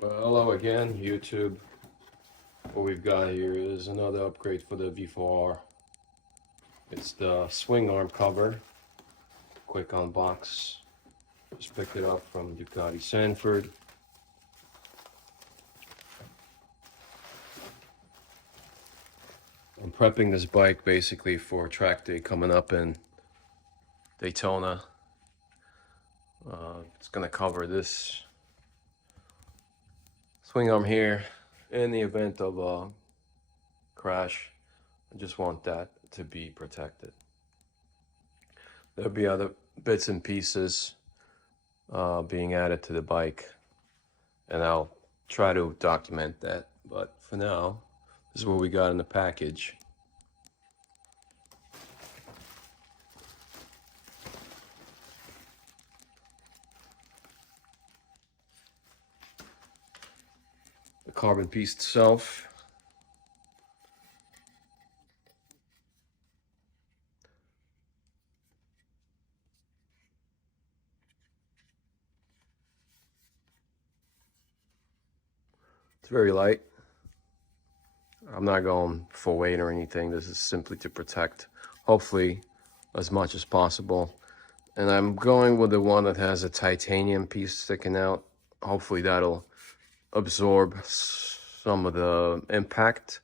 Well, hello again, YouTube. What we've got here is another upgrade for the V4R. It's the swing arm cover. Quick unbox. Just picked it up from Ducati Sanford. I'm prepping this bike basically for track day coming up in Daytona. It's going to cover this swing arm here in the event of a crash. I just want that to be protected. There'll be other bits and pieces being added to the bike, and I'll try to document that. But for now, this is what we got in the package. The carbon piece itself. It's very light. I'm not going full weight or anything. This is simply to protect, hopefully, as much as possible. And I'm going with the one that has a titanium piece sticking out. Hopefully that'll absorb some of the impact.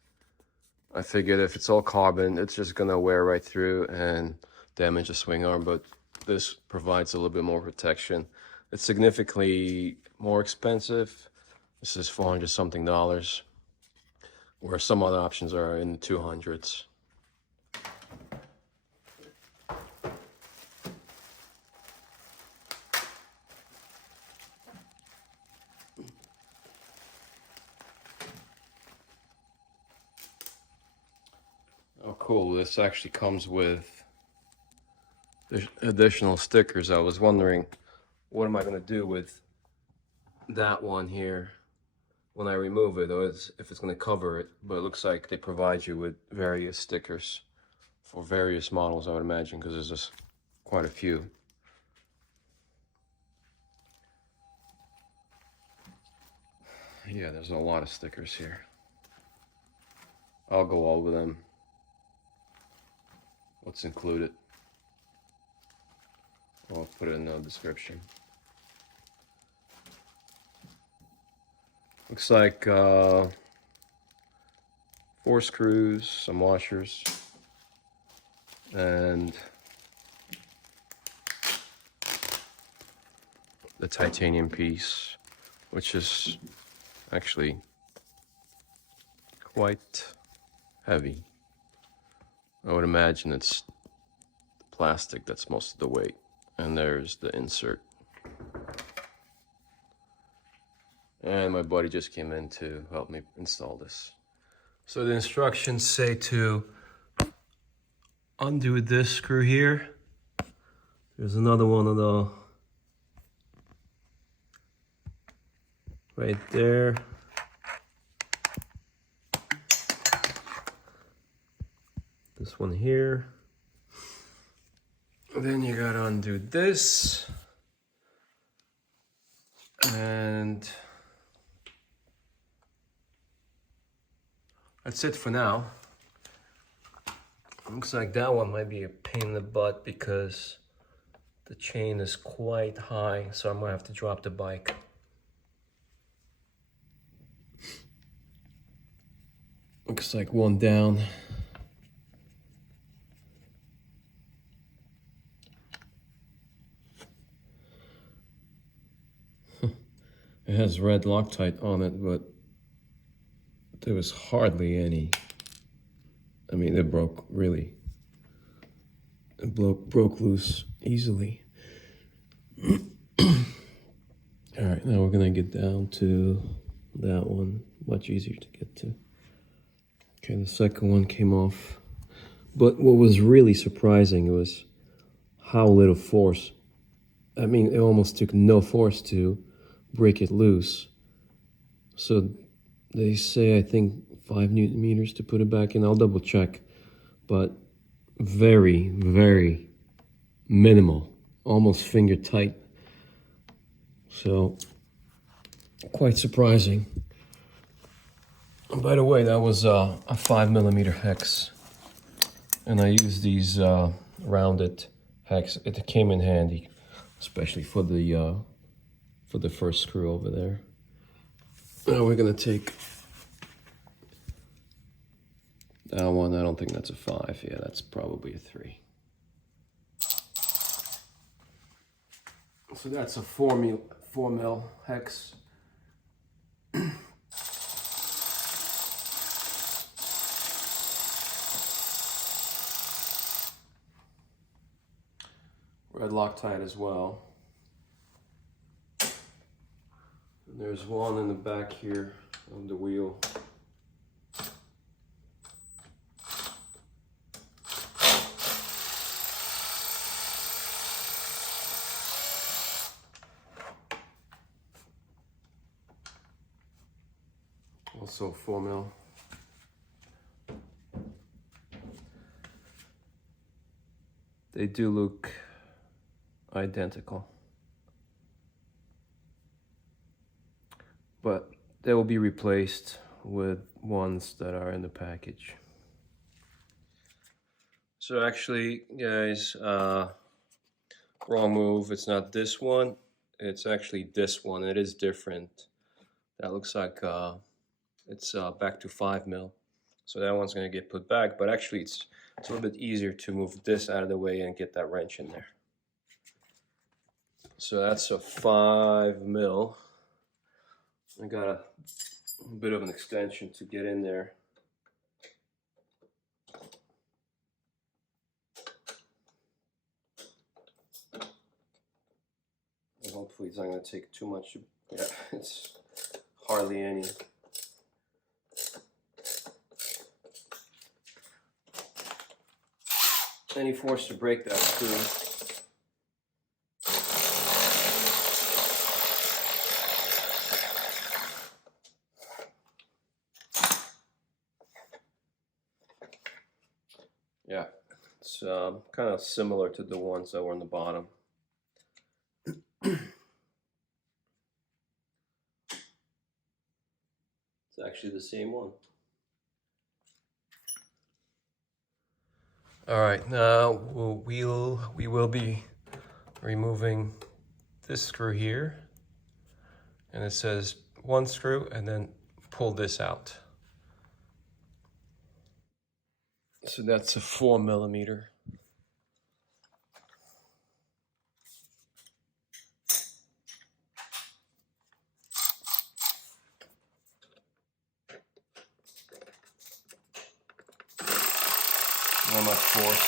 I figured if it's all carbon, it's just gonna wear right through and damage the swing arm, but this provides a little bit more protection. It's significantly more expensive. This is $400 something, where some other options are in the 200s. Oh, cool. This actually comes with additional stickers. I was wondering, what am I going to do with that one here when I remove it, or if it's going to cover it? But it looks like they provide you with various stickers for various models, I would imagine, because there's just quite a few. Yeah, there's a lot of stickers here. I'll go over them. What's included? I'll put it in the description. Looks like 4 screws, some washers, and the titanium piece, which is actually quite heavy. I would imagine it's plastic that's most of the weight. And there's the insert. And my buddy just came in to help me install this. So the instructions say to undo this screw here. There's another one of the right there. This one here. Then you gotta undo this. And that's it for now. Looks like that one might be a pain in the butt because the chain is quite high, so I'm gonna have to drop the bike. Looks like one down. It has red Loctite on it, but there was hardly any. I mean, it broke, really. It broke loose easily. All right, now we're gonna get down to that one. Much easier to get to. Okay, the second one came off. But what was really surprising was how little force. I mean, it almost took no force to break it loose. So they say, I think 5 Newton meters to put it back in. I'll double check, but very, very minimal, almost finger tight. So quite surprising. And by the way, that was a 5mm hex, and I used these rounded hex. It came in handy, especially for the first screw over there. Now we're gonna take that one. I don't think that's a 5. Yeah, that's probably a 3. So that's a 4mm hex. Red Loctite as well. And there's one in the back here of the wheel. Also 4mm. They do look identical, but they will be replaced with ones that are in the package. So actually, guys, wrong move. It's not this one. It's actually this one. It is different. That looks like it's back to 5mm. So that one's going to get put back, but actually it's a little bit easier to move this out of the way and get that wrench in there. So that's a 5mm. I got a bit of an extension to get in there. And hopefully it's not going to take too much. Yeah, it's hardly any. Any force to break that screw. Yeah, it's kind of similar to the ones that were on the bottom. It's actually the same one. All right, now we will be removing this screw here, and it says 1 screw, and then pull this out. So that's a 4mm. Not much force.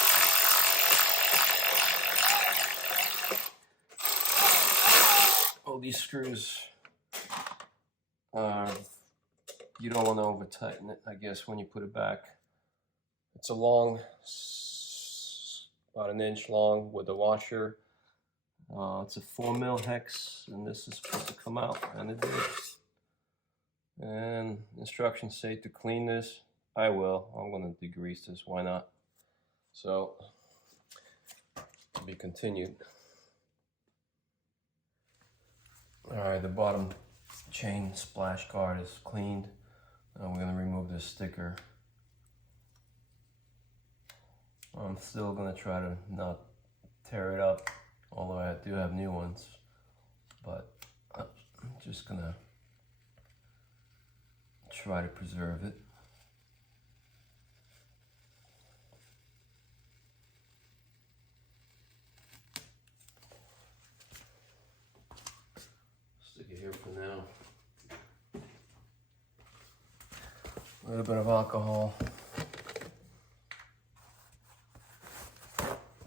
All these screws, you don't want to over tighten it, I guess, when you put it back. It's a long, about 1 inch long with a washer. It's a 4mm hex, and this is supposed to come out, and it did. And instructions say to clean this. I will. I'm going to degrease this. Why not? So, to be continued. Alright, the bottom chain splash guard is cleaned. Now we're going to remove this sticker. I'm still going to try to not tear it up, although I do have new ones. But I'm just going to try to preserve it. Stick it here for now. A little bit of alcohol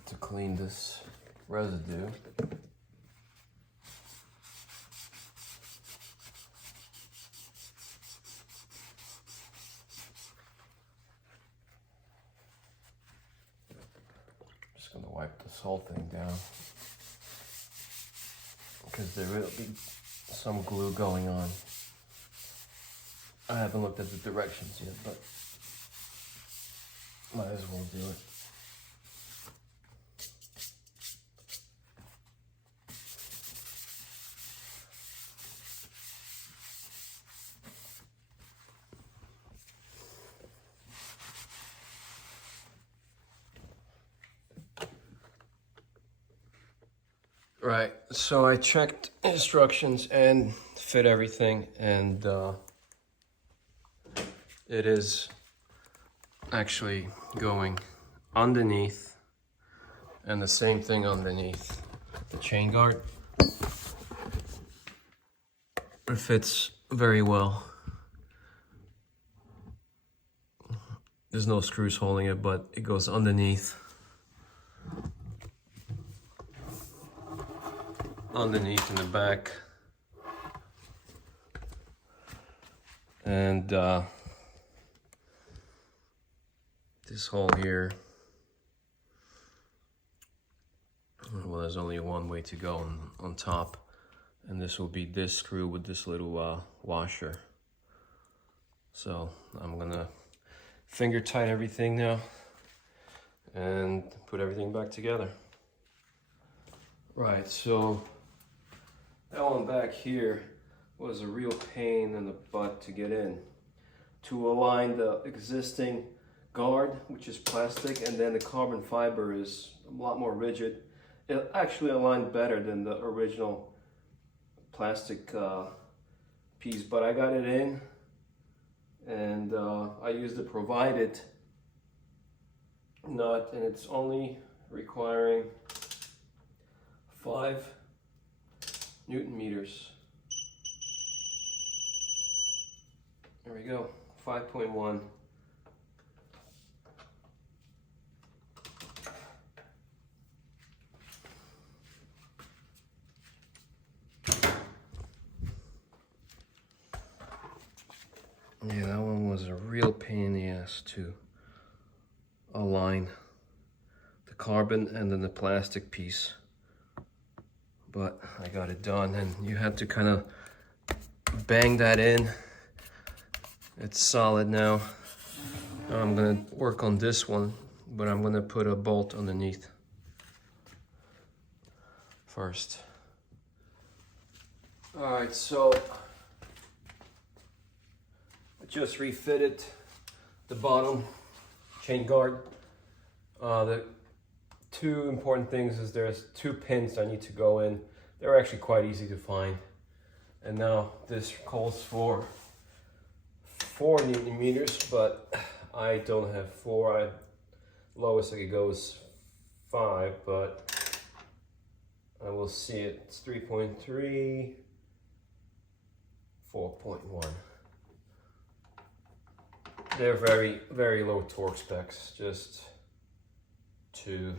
to clean this residue. Just going to wipe this whole thing down because there will be some glue going on. I haven't looked at the directions yet, but might as well do it. Right, so I checked instructions and fit everything, and it is actually going underneath, and the same thing underneath the chain guard. It fits very well. There's no screws holding it, but it goes underneath. Underneath in the back. And this hole here, well, there's only one way to go on top. And this will be this screw with this little washer. So I'm gonna finger tight everything now and put everything back together. Right, so that one back here was a real pain in the butt to get in. To align the existing guard, which is plastic, and then the carbon fiber is a lot more rigid. It actually aligned better than the original plastic piece, but I got it in, and I used the provided nut, and it's only requiring 5 Newton meters. There we go, 5.1. Yeah, that one was a real pain in the ass to align the carbon and then the plastic piece. But I got it done, and you have to kind of bang that in. It's solid now. Now I'm gonna work on this one, but I'm gonna put a bolt underneath first. All right, so I just refitted the bottom chain guard. The two important things is there's 2 pins I need to go in. They're actually quite easy to find. And now this calls for 4 Newton meters, but I don't have 4. Lowest I could go is 5, but I will see it. It's 3.3, 4.1. They're very, very low torque specs, just to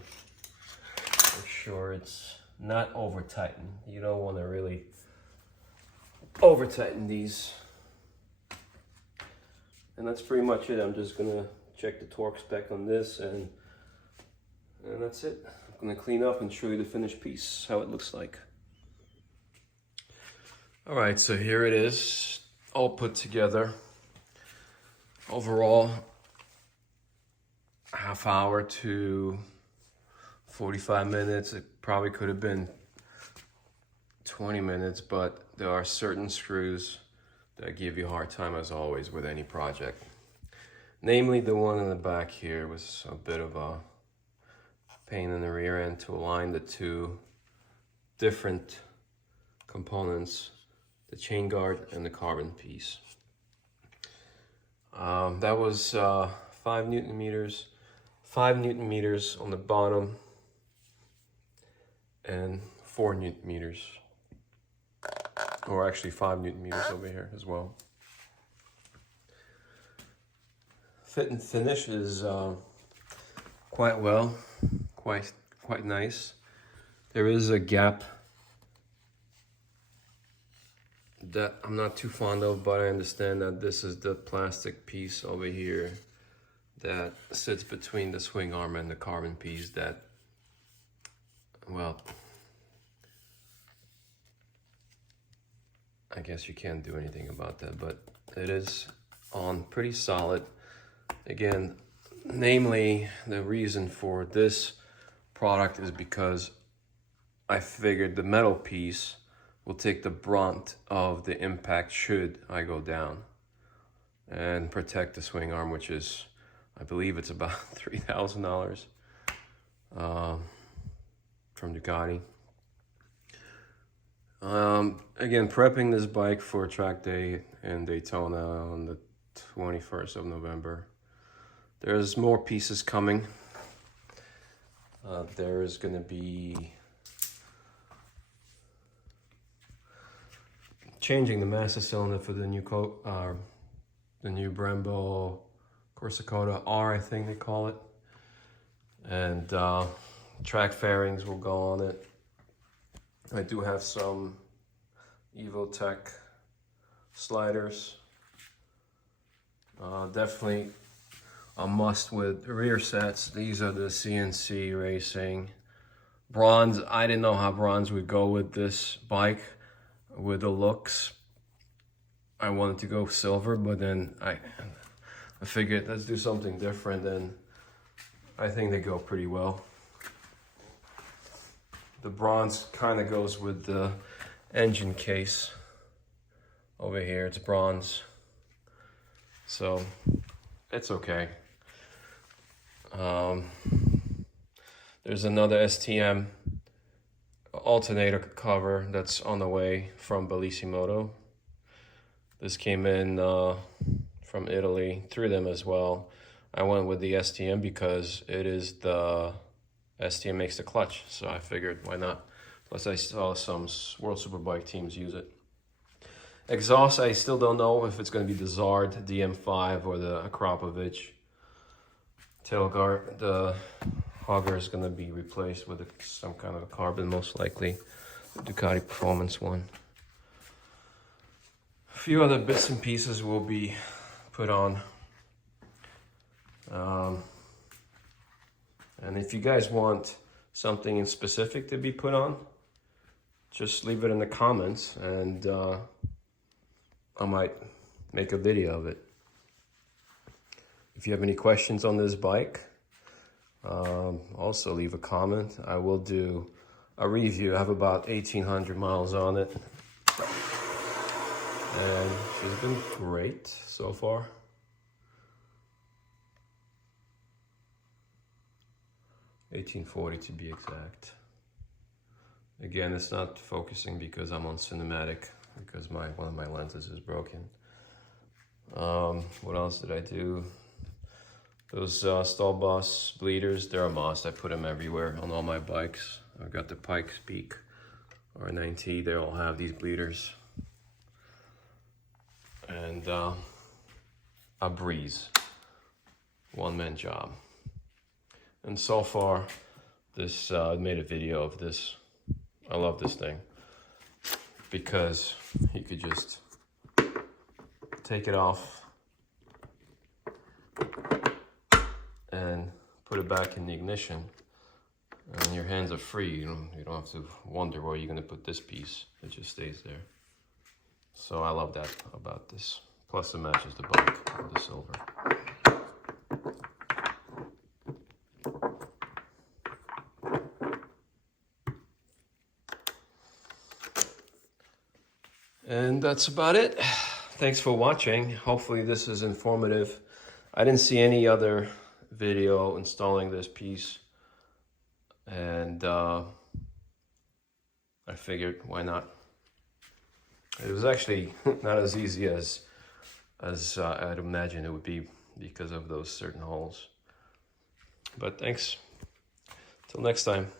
make sure it's not over tightened. You don't want to really over tighten these. And that's pretty much it. I'm just gonna check the torque spec on this, and that's it. I'm gonna clean up and show you the finished piece, how it looks like. All right, so here it is, all put together. Overall, half hour to 45 minutes. It probably could have been 20 minutes, but there are certain screws that give you a hard time, as always with any project. Namely, the one in the back here was a bit of a pain in the rear end to align the 2 different components, the chain guard and the carbon piece. That was 5 Newton meters, 5 Newton meters on the bottom, and 4 Newton meters, or actually 5 Newton meters over here as well. Fit and finish is quite well, quite nice. There is a gap that I'm not too fond of, but I understand that this is the plastic piece over here that sits between the swing arm and the carbon piece that, well, I guess you can't do anything about that, but it is on pretty solid. Again, namely, the reason for this product is because I figured the metal piece will take the brunt of the impact should I go down, and protect the swing arm, which is, I believe it's about $3,000 from Ducati. Again, prepping this bike for track day in Daytona on the 21st of November. There's more pieces coming. There is going to be changing the master cylinder for the new Brembo Corsicoda R, I think they call it, and track fairings will go on it. I do have some Evotech sliders. Definitely a must with rear sets. These are the CNC Racing bronze. I didn't know how bronze would go with this bike, with the looks. I wanted to go silver, but then I figured let's do something different, and I think they go pretty well. The bronze kind of goes with the engine case. Over here it's bronze, so it's okay. There's another STM alternator cover that's on the way from Bellissimoto. This came in from Italy through them as well. I went with the STM because it is the STM makes the clutch, so I figured why not. Plus I saw some World Superbike teams use it. Exhaust, I still don't know if it's going to be the Zard DM5 or the Akrapovic. Tail guard, the hogger is going to be replaced with some kind of a carbon, most likely the Ducati Performance one. A few other bits and pieces will be put on. And if you guys want something in specific to be put on, just leave it in the comments, and I might make a video of it. If you have any questions on this bike, also leave a comment. I will do a review. I have about 1,800 miles on it, and she's been great so far. 1840 to be exact. Again, it's not focusing because I'm on cinematic, because one of my lenses is broken. What else did I do? Those stall boss bleeders, they're a must. I put them everywhere on all my bikes. I've got the Pikes Peak R9T, they all have these bleeders. And a Breeze, one-man job. And so far, this I made a video of this. I love this thing because you could just take it off and put it back in the ignition, and your hands are free. You don't have to wonder where you're going to put this piece. It just stays there. So I love that about this. Plus it matches the bike with the silver. And that's about it. Thanks for watching. Hopefully this is informative. I didn't see any other video installing this piece, and I figured why not. It was actually not as easy as I'd imagine it would be because of those certain holes. But thanks. Till next time.